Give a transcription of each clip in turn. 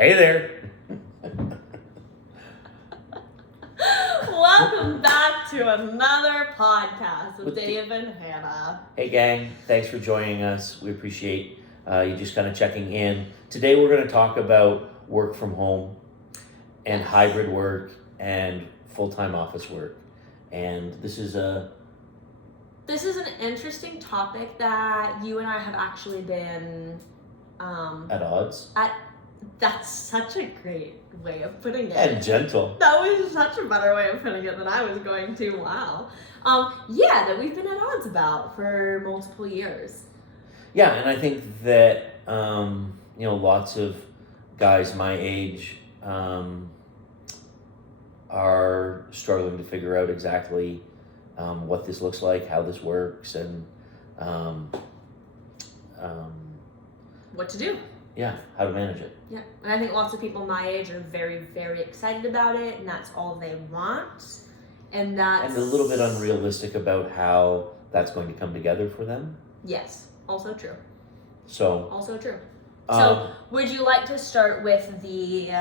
Hey there. Welcome back to another podcast with Dave and Hannah. Hey gang, thanks for joining us. We appreciate you just kind of checking in. Today we're going to talk about work from home and hybrid work and full-time office work. And this is an interesting topic that you and I have actually been at odds. That's such a great way of putting it. And gentle. That was such a better way of putting it than I was going to. Wow. That we've been at odds about for multiple years. Yeah, and I think that lots of guys my age are struggling to figure out exactly what this looks like, how this works, and what to do. Yeah, how to manage it. Yeah, and I think lots of people my age are very, very excited about it, and that's all they want. And a little bit unrealistic about how that's going to come together for them. Yes, also true. Also true. So, would you like to start with the...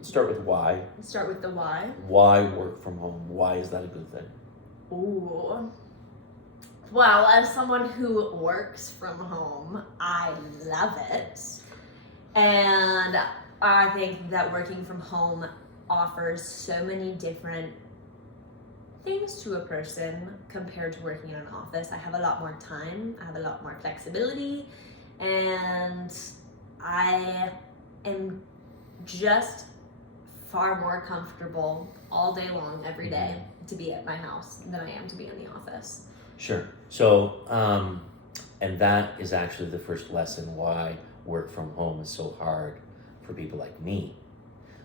Start with why. Start with the why. Why work from home? Why is that a good thing? Ooh. Well, as someone who works from home, I love it. And I think that working from home offers so many different things to a person compared to working in an office. I have a lot more time, I have a lot more flexibility, and I am just far more comfortable all day long, every day, to be at my house than I am to be in the office. Sure. So, and that is actually the first lesson why work from home is so hard for people like me.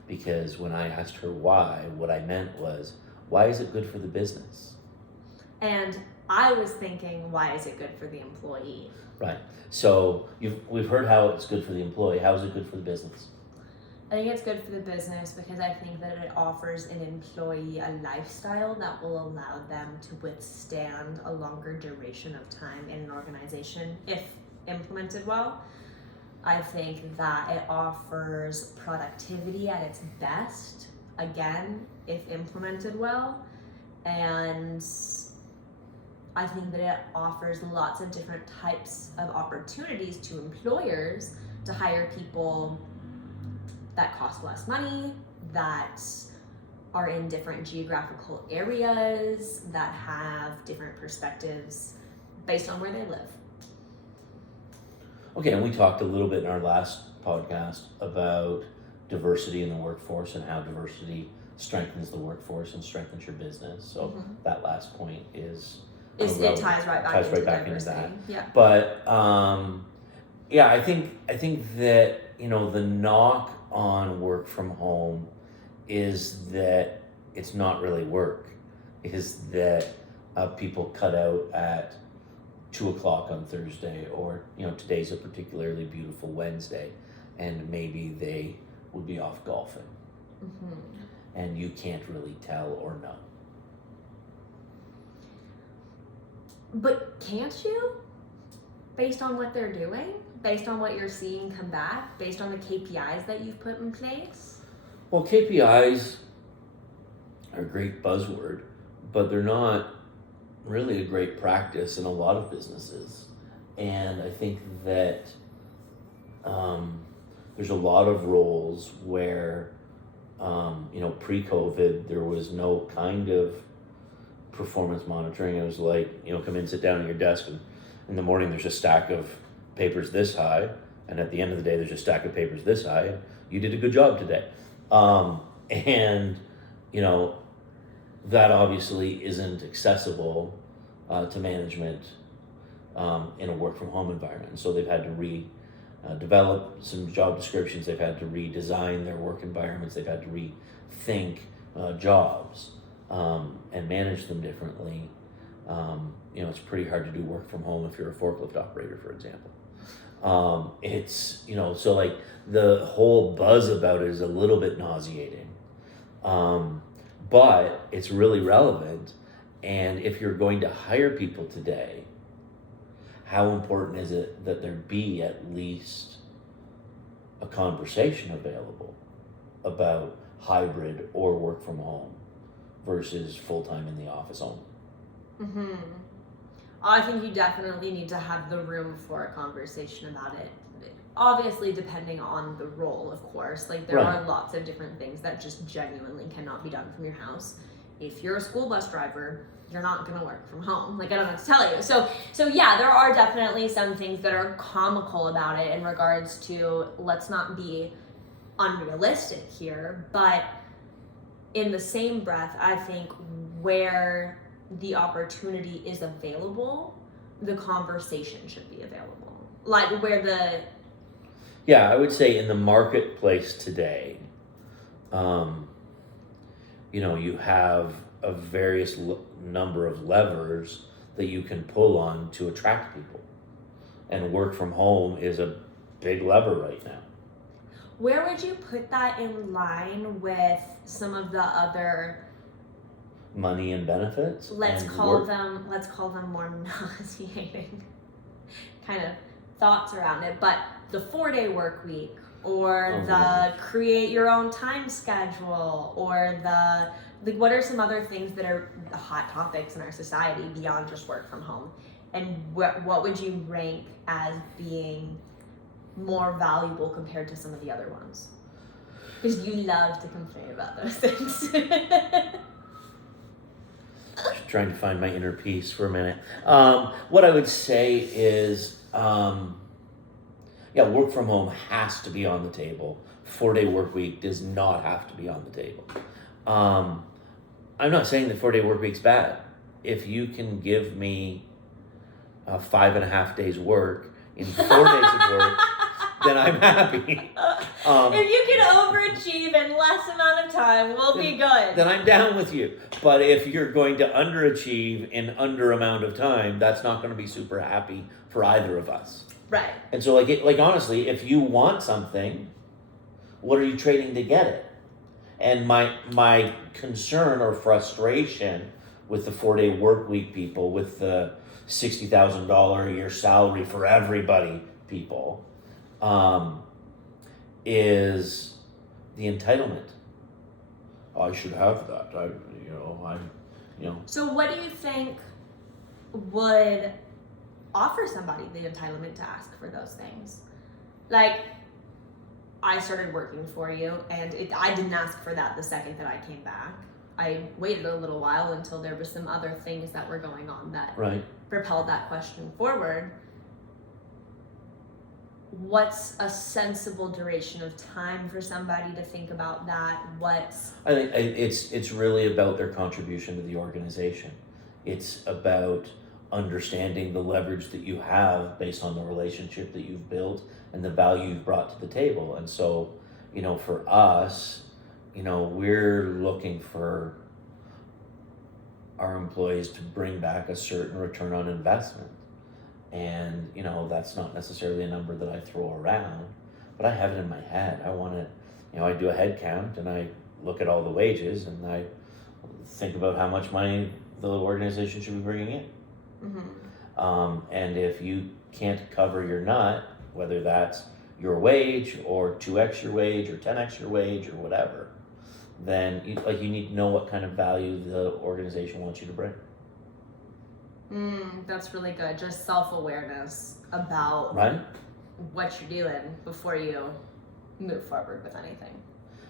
Because when I asked her why, what I meant was, why is it good for the business? And I was thinking, why is it good for the employee? Right. So we've heard how it's good for the employee. How is it good for the business? I think it's good for the business because I think that it offers an employee a lifestyle that will allow them to withstand a longer duration of time in an organization if implemented well. I think that it offers productivity at its best, again, if implemented well. And I think that it offers lots of different types of opportunities to employers to hire people that cost less money, that are in different geographical areas, that have different perspectives based on where they live. Okay, and we talked a little bit in our last podcast about diversity in the workforce and how diversity strengthens the workforce and strengthens your business. So that last point it ties right back into that. Yeah. But I think that the knock on work from home is that it's not really work, is that people cut out at 2:00 on Thursday, or today's a particularly beautiful Wednesday, and maybe they would be off golfing, and you can't really tell or know. But can't you? Based on what they're doing? Based on what you're seeing come back? Based on the KPIs that you've put in place? Well, KPIs are a great buzzword, but they're not really a great practice in a lot of businesses. And I think that there's a lot of roles where, pre-COVID, there was no kind of performance monitoring. It was like, come in, sit down at your desk, and in the morning there's a stack of papers this high, and at the end of the day there's a stack of papers this high, and you did a good job today. That obviously isn't accessible to management in a work from home environment. So they've had to develop some job descriptions, they've had to redesign their work environments, they've had to rethink jobs and manage them differently. It's pretty hard to do work from home if you're a forklift operator, for example. So like the whole buzz about it is a little bit nauseating. But it's really relevant. And if you're going to hire people today, how important is it that there be at least a conversation available about hybrid or work from home versus full-time in the office only. Mm-hmm. I think you definitely need to have the room for a conversation about it. Obviously, depending on the role, of course. Like, there Right. are lots of different things that just genuinely cannot be done from your house. If you're a school bus driver, you're not going to work from home. Like, I don't know what to tell you. So yeah, there are definitely some things that are comical about it in regards to, let's not be unrealistic here, but in the same breath, I think where the opportunity is available, the conversation should be available. Like, where the Yeah, I would say in the marketplace today, you have a various number of levers that you can pull on to attract people. And work from home is a big lever right now. where would you put that in line with some of the other, Money and benefits. let's and call work. them more nauseating kind of thoughts around it, but the 4-day work week, or Oh, the create your own time schedule, or the what are some other things that are the hot topics in our society beyond just work from home, and what would you rank as being more valuable compared to some of the other ones? Because you love to complain about those things. Just trying to find my inner peace for a minute. What I would say is, work from home has to be on the table. 4-day work week does not have to be on the table. I'm not saying that 4-day work week's bad. If you can give me 5.5 days work in 4 days of work, then I'm happy. If you can overachieve in less amount of time, we'll be good. Then I'm down with you. But if you're going to underachieve in under amount of time, that's not going to be super happy for either of us. Right. And so, like honestly, if you want something, what are you trading to get it? And my concern or frustration with the 4-day work week people, with the $60,000 a year salary for everybody people, is the entitlement. I should have that. So what do you think would offer somebody the entitlement to ask for those things? Like, I started working for you, and I didn't ask for that the second that I came back. I waited a little while until there was some other things that were going on that Right. propelled that question forward. What's a sensible duration of time for somebody to think about that? I think it's really about their contribution to the organization. It's about understanding the leverage that you have based on the relationship that you've built and the value you've brought to the table. And so, for us, we're looking for our employees to bring back a certain return on investment. And, that's not necessarily a number that I throw around, but I have it in my head. I want to, I do a head count and I look at all the wages and I think about how much money the organization should be bringing in. Mm-hmm. And if you can't cover your nut, whether that's your wage or 2x your wage or 10x your wage or whatever, then you need to know what kind of value the organization wants you to bring. That's really good. Just self-awareness about Right? what you're doing before you move forward with anything.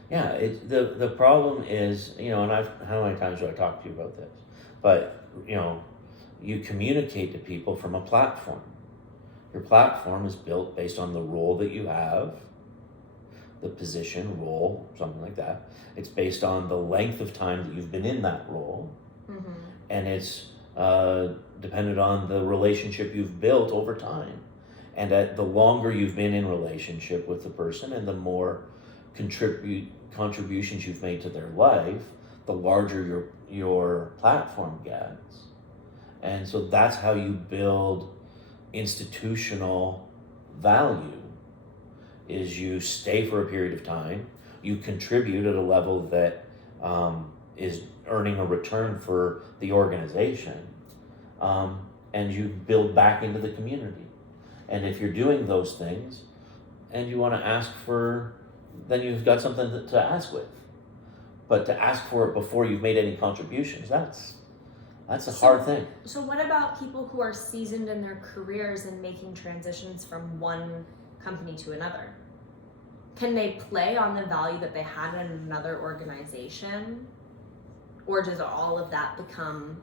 Yeah, the problem is, and how many times do I talk to you about this? But, you communicate to people from a platform. Your platform is built based on the role that you have, the position, role, something like that. It's based on the length of time that you've been in that role, Mm-hmm. and it's dependent on the relationship you've built over time. And the longer you've been in relationship with the person and the more contributions you've made to their life, the larger your platform gets. And so that's how you build institutional value, is you stay for a period of time, you contribute at a level that is earning a return for the organization, and you build back into the community. And if you're doing those things, and you want to ask for, then you've got something to ask with. But to ask for it before you've made any contributions, that's a hard thing. So what about people who are seasoned in their careers and making transitions from one company to another? Can they play on the value that they had in another organization? Or does all of that become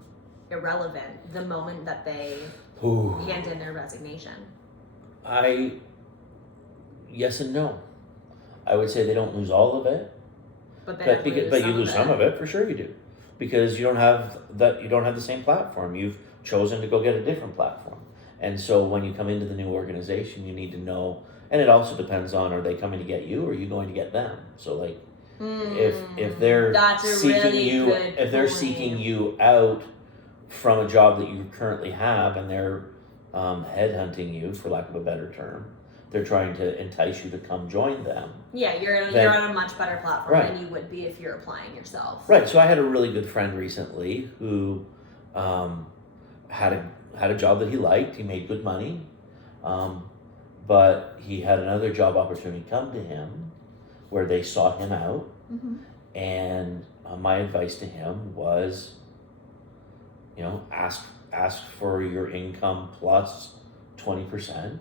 irrelevant the moment that they hand in their resignation? Yes and no. I would say they don't lose all of it. But you lose some of it, for sure you do. Because you don't have the same platform. You've chosen to go get a different platform. And so when you come into the new organization, you need to know, and it also depends on, are they coming to get you or are you going to get them? So like if they're seeking you out from a job that you currently have and they're headhunting you, for lack of a better term, they're trying to entice you to come join them. Yeah, you're on a much better platform than you would be if you're applying yourself. Right. So I had a really good friend recently who had a job that he liked. He made good money, but he had another job opportunity come to him where they sought him out. Mm-hmm. And my advice to him was, ask for your income plus 20%.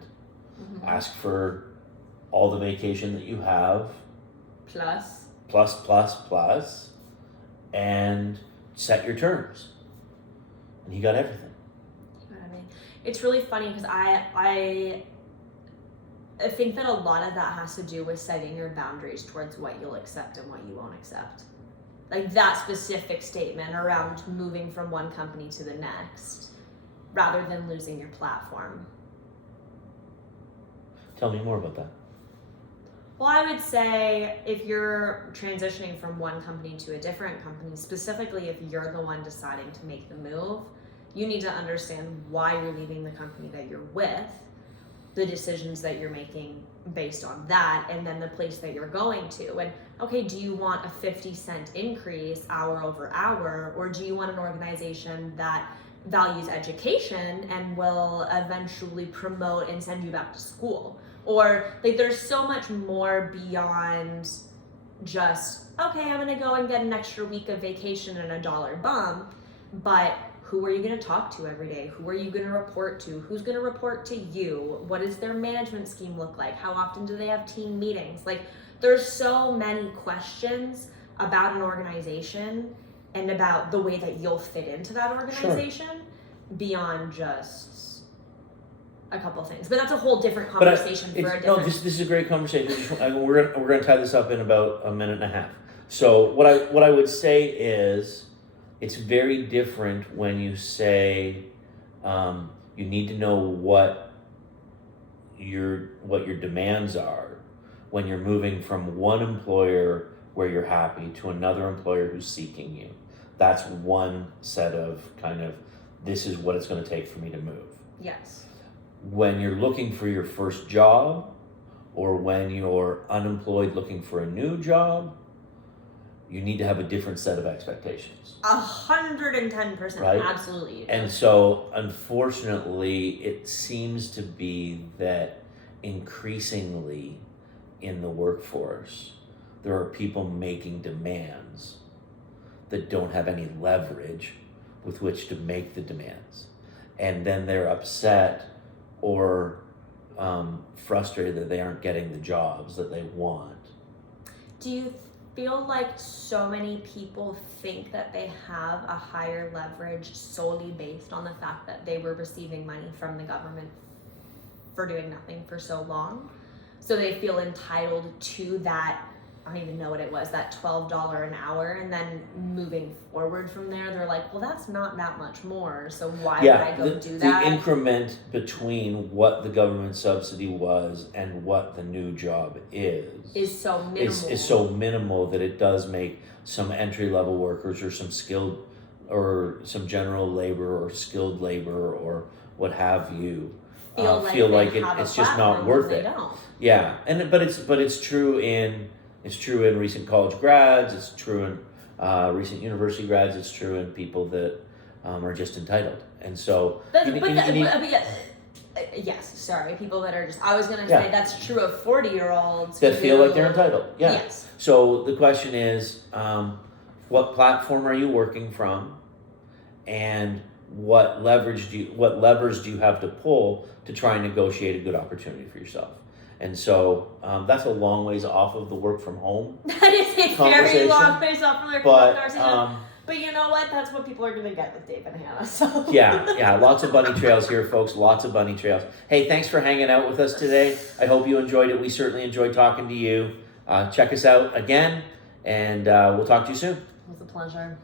Mm-hmm. Ask for all the vacation that you have. Plus, and set your terms. And he got everything. You know what I mean? It's really funny because I think that a lot of that has to do with setting your boundaries towards what you'll accept and what you won't accept. Like that specific statement around moving from one company to the next rather than losing your platform. Tell me more about that. Well, I would say if you're transitioning from one company to a different company, specifically if you're the one deciding to make the move, you need to understand why you're leaving the company that you're with, the decisions that you're making based on that, and then the place that you're going to. And okay, do you want a 50-cent increase hour over hour, or do you want an organization that values education and will eventually promote and send you back to school? Or like there's so much more beyond just, okay, I'm gonna go and get an extra week of vacation and a $1 bump, but who are you gonna talk to every day? Who are you gonna report to? Who's gonna report to you? What does their management scheme look like? How often do they have team meetings? Like there's so many questions about an organization and about the way that you'll fit into that organization beyond just a couple of things. But that's a whole different conversation this is a great conversation. We're gonna tie this up in about a minute and a half. So what I would say is it's very different when you say you need to know what your demands are when you're moving from one employer where you're happy to another employer who's seeking you. That's one set of kind of, this is what it's going to take for me to move. Yes. When you're looking for your first job, or when you're unemployed looking for a new job, you need to have a different set of expectations. 110%, right? Absolutely. You do. And so, unfortunately, it seems to be that increasingly in the workforce, there are people making demands that don't have any leverage with which to make the demands. And then they're upset or frustrated that they aren't getting the jobs that they want. Do you feel like so many people think that they have a higher leverage solely based on the fact that they were receiving money from the government for doing nothing for so long? So they feel entitled to that, I don't even know what it was, that $12 an hour, and then moving forward from there, they're like, well, that's not that much more, so why would I go do that? The increment between what the government subsidy was and what the new job is so minimal. Is so minimal that it does make some entry-level workers or some skilled or some general labor or skilled labor or what have you feel like it's just not worth it. Yeah, but it's true in recent college grads, it's true in recent university grads, it's true in people that are just entitled. And so Yes, sorry, people that are just. I was gonna Yeah. say that's true of 40-year-olds that feel like they're entitled. Yeah. Yes. So the question is, what platform are you working from, and what levers do you have to pull to try and negotiate a good opportunity for yourself? And so that's a long ways off of the work from home That is a very conversation, long ways off from their but conversation. But you know what? That's what people are gonna get with Dave and Hannah. So yeah, lots of bunny trails here, folks. Lots of bunny trails. Hey, thanks for hanging out with us today. I hope you enjoyed it. We certainly enjoyed talking to you. Check us out again, and we'll talk to you soon. it was a pleasure.